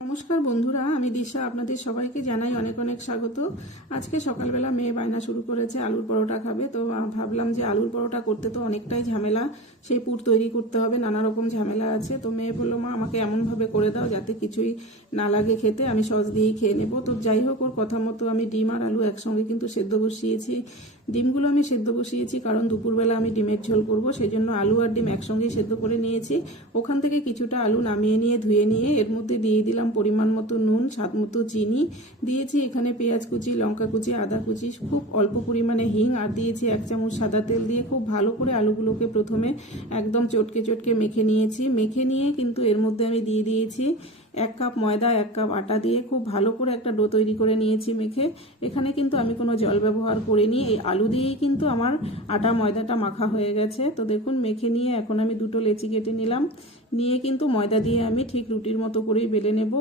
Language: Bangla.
নমস্কার বন্ধুরা, আমি দিশা আপনাদের সবাইকে জানাই অনেক অনেক স্বাগত। আজকে সকালবেলা মেয়ে বায়না শুরু করেছে আলুর পরোটা খাবে, তো ভাবলাম যে আলুর পরোটা করতে তো অনেকটাই ঝামেলা, সেই পুর তৈরি করতে হবে, নানা রকম ঝামেলা আছে। তো মেয়ে বললো, মা আমাকে এমনভাবে করে দাও যাতে কিছুই না লাগে খেতে, আমি সস দিয়েই খেয়ে নেবো। তো যাই হোক, ওর কথা মতো আমি ডিম আর আলু একসঙ্গে কিন্তু সেদ্ধ বসিয়েছি। ডিমগুলো আমি সেদ্ধ বসিয়েছি কারণ দুপুরবেলা আমি ডিমের ঝোল করবো, সেই জন্য আলু আর ডিম একসঙ্গেই সেদ্ধ করে নিয়েছি। ওখান থেকে কিছুটা আলু নামিয়ে নিয়ে ধুয়ে নিয়ে এর মধ্যে দিয়ে দিলাম পরিমাণ মতো নুন, স্বাদ মতো চিনি, দিয়েছি এখানে পেঁয়াজ কুচি, লঙ্কা কুচি, আদা কুচি, খুব অল্প পরিমাণে হিং, আর দিয়েছি 1 চামচ সাদা তেল। দিয়ে খুব ভালো করে আলুগুলোকে প্রথমে একদম চটকে চটকে মেখে নিয়েছি। মেখে নিয়ে কিন্তু এর মধ্যে আমি দিয়ে দিয়েছি 1 কাপ ময়দা, 1 কাপ আটা দিয়ে খুব ভালো করে একটা ডো তৈরি করে নিয়েছি মেখে। এখানে কিন্তু আমি কোনো জল ব্যবহার করিনি, এই আলু দিয়েই কিন্তু আমার আটা ময়দাটা মাখা হয়ে গেছে। তো দেখুন, মেখে নিয়ে এখন আমি দুটো লেচি কেটে নিলাম, নিয়ে কিন্তু ময়দা দিয়ে আমি ঠিক রুটির মতো করেই বেলে নেব।